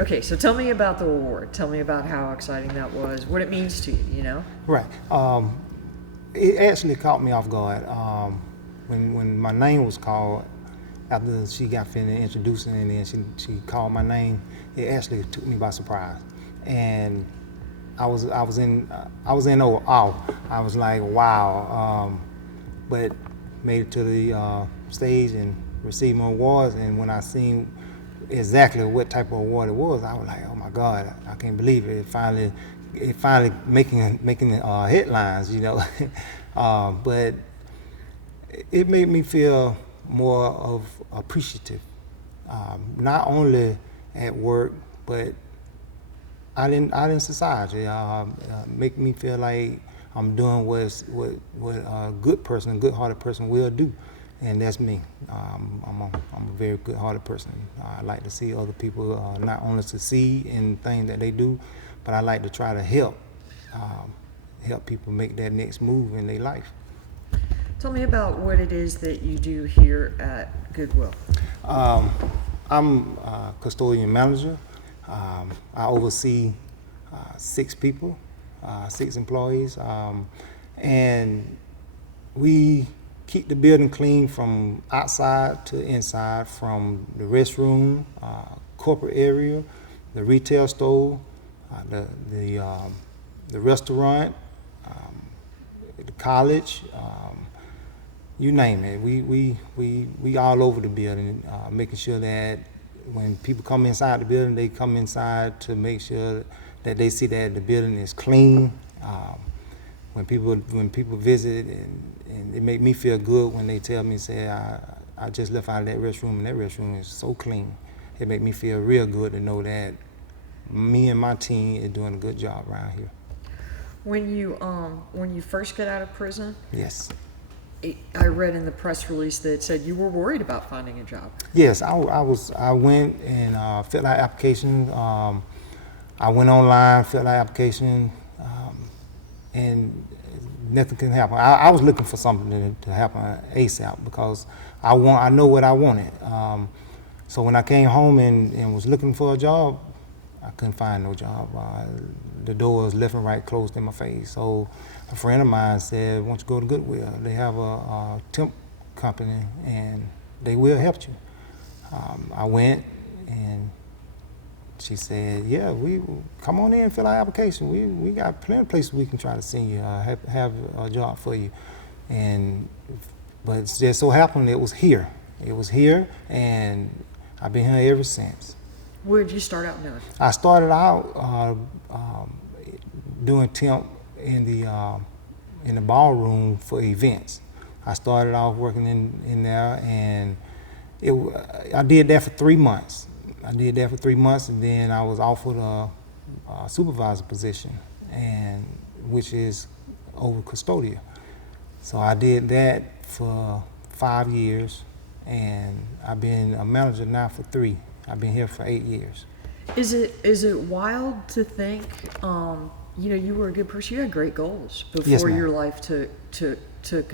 Okay, so tell me about the award. Tell me about how exciting that was, what it means to you, you know? Right. It actually caught me off guard. When my name was called, after she got finished introducing and then she called my name, it actually took me by surprise. And I was in awe. I was like, wow. But made it to the stage and received my awards, and when I seen exactly what type of award it was, I was like, oh my God, I can't believe it. It finally making headlines, you know. But it made me feel more of appreciative, not only at work, but out in society. Make me feel like I'm doing what a good person, a good-hearted person will do. And that's me. I'm a very good-hearted person. I like to see other people not only succeed in things that they do, but I like to try to help people make that next move in their life. Tell me about what it is that you do here at Goodwill. I'm a custodian manager. I oversee 6 people, 6 employees, and we keep the building clean from outside to inside, from the restroom, corporate area, the retail store, the restaurant, the college, you name it. We all over the building, making sure that when people come inside the building, they come inside to make sure that they see that the building is clean. When people visit, and it make me feel good when they tell me, say, I just left out of that restroom, and that restroom is so clean. It make me feel real good to know that me and my team is doing a good job around here. When you first got out of prison, Yes. I read in the press release that it said you were worried about finding a job. Yes, I went and filled out application. I went online, filled out application, and nothing can happen. I was looking for something to happen ASAP because I know what I wanted. So when I came home and was looking for a job, I couldn't find no job. The doors left and right closed in my face. So a friend of mine said, "Why don't you go to Goodwill? They have a temp company and they will help you." I went and she said, "Yeah, we come on in and fill out application. We got plenty of places we can try to send you, have a job for you." But it just so happened it was here. It was here, and I've been here ever since. Where did you start out doing? I started out doing temp in the ballroom for events. I started off working in there, and I did that for 3 months. And then I was offered a supervisor position, and which is over custodial. So I did that for 5 years, and I've been a manager now for 3. I've been here for 8 years. Is it wild to think, you were a good person, you had great goals before Yes, ma'am. your life took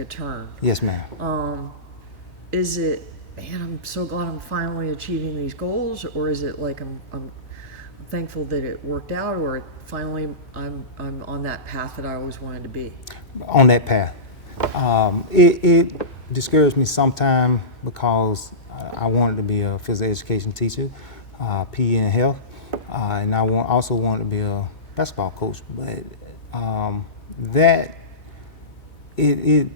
a turn. Yes, ma'am. Is it, man, I'm so glad I'm finally achieving these goals, or is it like I'm thankful that it worked out, or finally I'm on that path that I always wanted to be? On that path. It discouraged me sometime because I wanted to be a physical education teacher, PE and health, and I also wanted to be a basketball coach. But it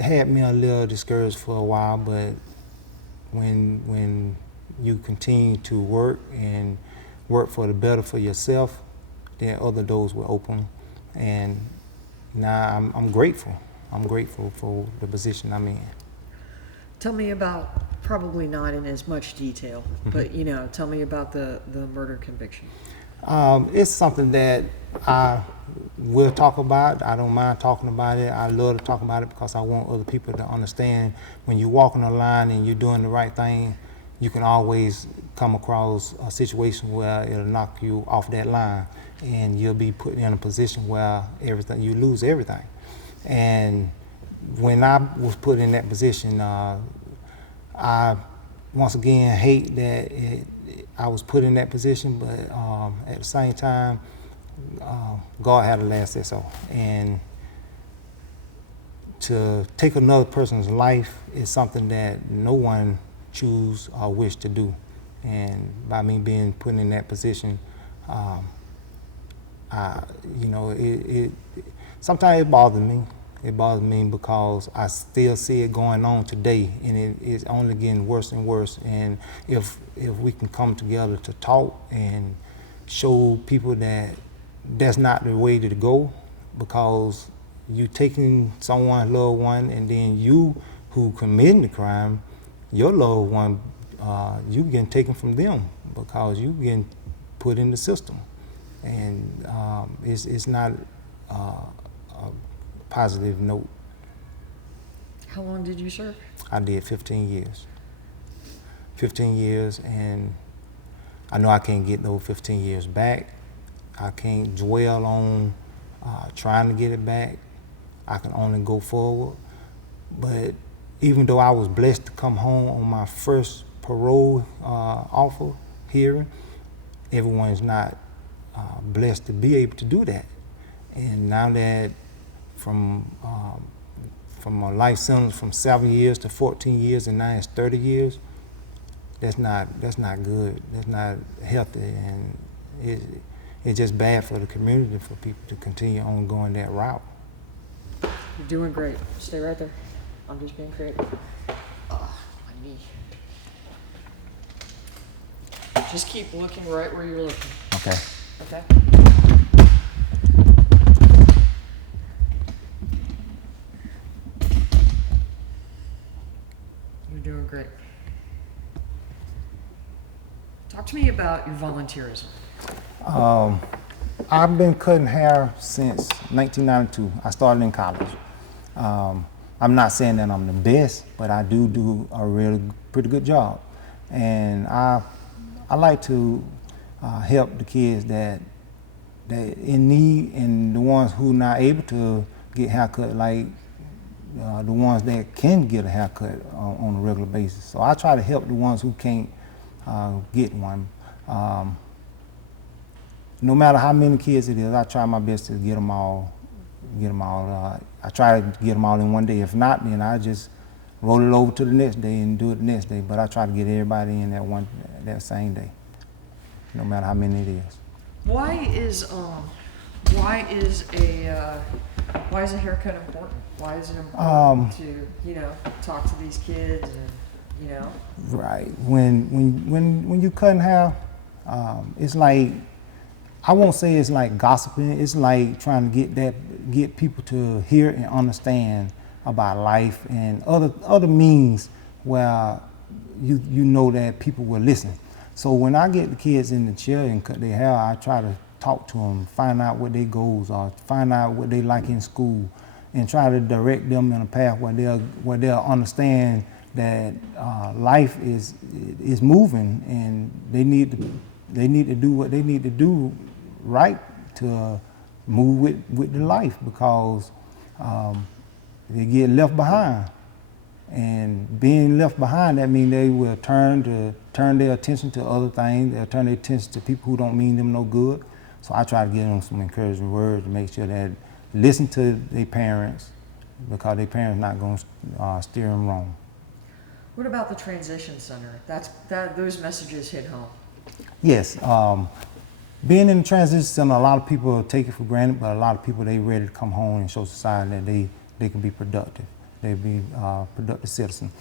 had me a little discouraged for a while. But when you continue to work and work for the better for yourself, then other doors will open, and now I'm grateful. I'm grateful for the position I'm in. Tell me about, probably not in as much detail, but tell me about the murder conviction. It's something that I will talk about. I don't mind talking about it. I love to talk about it because I want other people to understand when you're walking the line and you're doing the right thing, you can always come across a situation where it'll knock you off that line, and you'll be put in a position where you lose everything. And when I was put in that position, I once again hate that I was put in that position, but at the same time, God had the last say so. And to take another person's life is something that no one choose or wish to do. And by me being put in that position, sometimes it bothers me. It bothers me because I still see it going on today, and it is only getting worse and worse. And if we can come together to talk and show people that that's not the way to go, because you taking someone's loved one, and then you who committing the crime, your loved one, you getting taken from them because you getting put in the system, and it's not a positive note. How long did you serve? I did 15 years. 15 years, and I know I can't get those 15 years back. I can't dwell on trying to get it back. I can only go forward. But even though I was blessed to come home on my first parole offer hearing, everyone is not blessed to be able to do that. And now that from a life sentence from 7 years to 14 years, and now it's 30 years, that's not good. That's not healthy, and it's just bad for the community for people to continue on going that route. You're doing great. Stay right there. I'm just being creative. My knee. Just keep looking right where you're looking. Okay. Okay? You're doing great. Talk to me about your volunteerism. I've been cutting hair since 1992. I started in college. I'm not saying that I'm the best, but I do a really pretty good job. And I like to help the kids that in need, and the ones who not able to get haircut, like the ones that can get a haircut on a regular basis. So I try to help the ones who can't get one. No matter how many kids it is, I try my best to get them all. I try to get them all in one day. If not, then I just roll it over to the next day and do it the next day. But I try to get everybody in that same day, no matter how many it is. Why is a haircut important? Why is it important to talk to these kids and Right. When you cutting hair, it's like, I won't say it's like gossiping. It's like trying to get people to hear and understand about life and other means where you know that people will listen. So when I get the kids in the chair and cut their hair, I try to talk to them, find out what their goals are, find out what they like in school, and try to direct them in a path where they'll understand that life is moving, and they need to do what they need to do right to move with the life, because they get left behind. And being left behind, that means they will turn their attention to other things. They'll turn their attention to people who don't mean them no good. So I try to give them some encouraging words to make sure that listen to their parents, because their parents not going to steer them wrong. What about the transition center? Those messages hit home. Yes. Being in the transition center, a lot of people take it for granted, but a lot of people, they ready to come home and show society that they can be productive. They be productive citizens.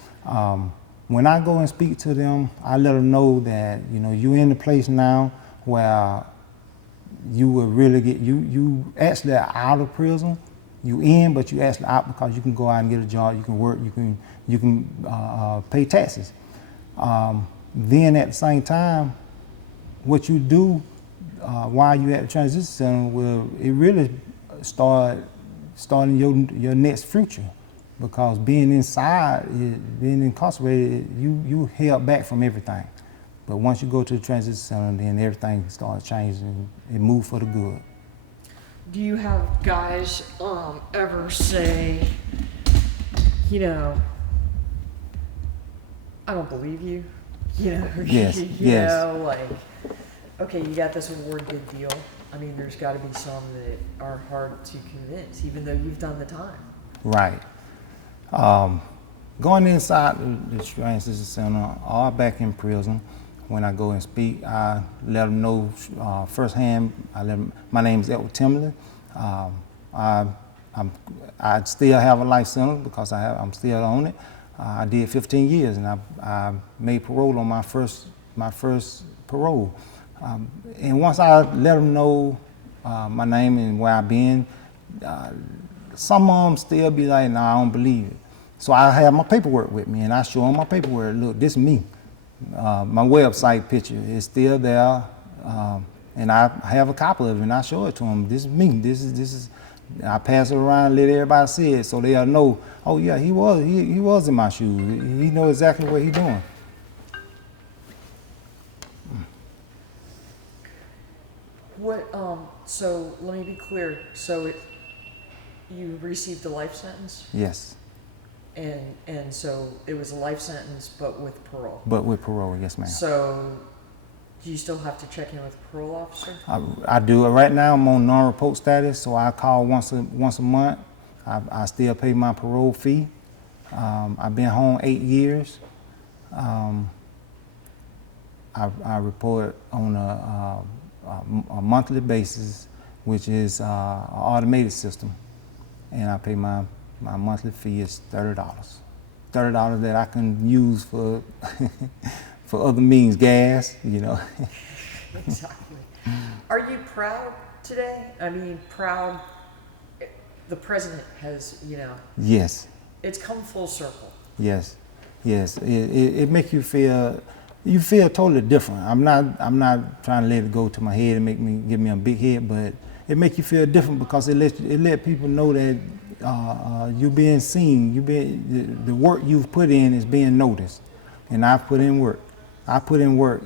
When I go and speak to them, I let them know that you're in the place now where you will really get you actually are out of prison. You in, but you actually out because you can go out and get a job. You can work. You can pay taxes. Then at the same time, what you do while you're at the transition center it really starting your next future. Because being inside, being incarcerated, you held back from everything. But once you go to the transition center, then everything starts changing and move for the good. Do you have guys ever say, I don't believe you, You know, Yes, you yes. know, like, okay, you got this award, good deal. I mean, there's got to be some that are hard to convince, even though you've done the time. Right. Going inside the transition center or back in prison, when I go and speak, I let them know firsthand. My name is Timley. I still have a life sentence because I'm still on it. I did 15 years, and I made parole on my first parole. And once I let them know my name and where I've been, some of them still be like, "No, I don't believe it." So I have my paperwork with me, and I show them my paperwork. Look, this is me. My website picture is still there, and I have a copy of it, and I show it to them. This is me. This is. I pass it around, let everybody see it, so they'll know. Oh yeah, he was in my shoes. He know exactly what he's doing. What, so let me be clear. So you received a life sentence? Yes. And so it was a life sentence, but with parole? But with parole, yes, ma'am. So do you still have to check in with the parole officer? I do. Right now, I'm on non-report status, so I call once a month. I still pay my parole fee. I've been home 8 years. I report on a monthly basis, which is an automated system, and I pay my monthly fee is $30. $30 that I can use for for other means, gas, you know. Exactly. Are you proud today? I mean, proud. The president has, you know. Yes. It's come full circle. Yes. Yes. It makes you feel totally different. I'm not trying to let it go to my head and give me a big head, but it makes you feel different because it let people know that you're being seen. The work you've put in is being noticed, and I've put in work. I put in work,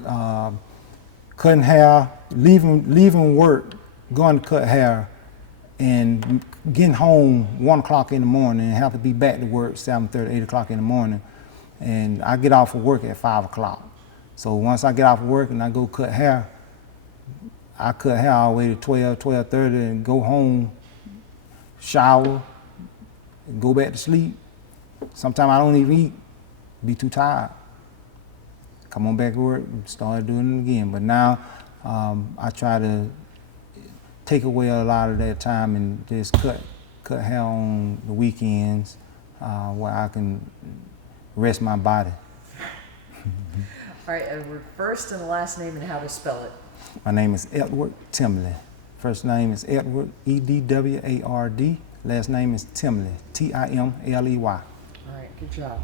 cutting hair, leaving work, going to cut hair, and getting home 1 o'clock in the morning and have to be back to work 7:30, 8 o'clock in the morning. And I get off of work at 5 o'clock. So once I get off of work and I go cut hair, I cut hair all the way to 12, 12:30 and go home, shower, and go back to sleep. Sometimes I don't even eat, be too tired. Come on back to work and start doing it again. But now I try to take away a lot of that time and just cut hair on the weekends where I can rest my body. All right, Edward, first and last name and how to spell it. My name is Edward Timley. First name is Edward, Edward. Last name is Timley, Timley. All right, good job.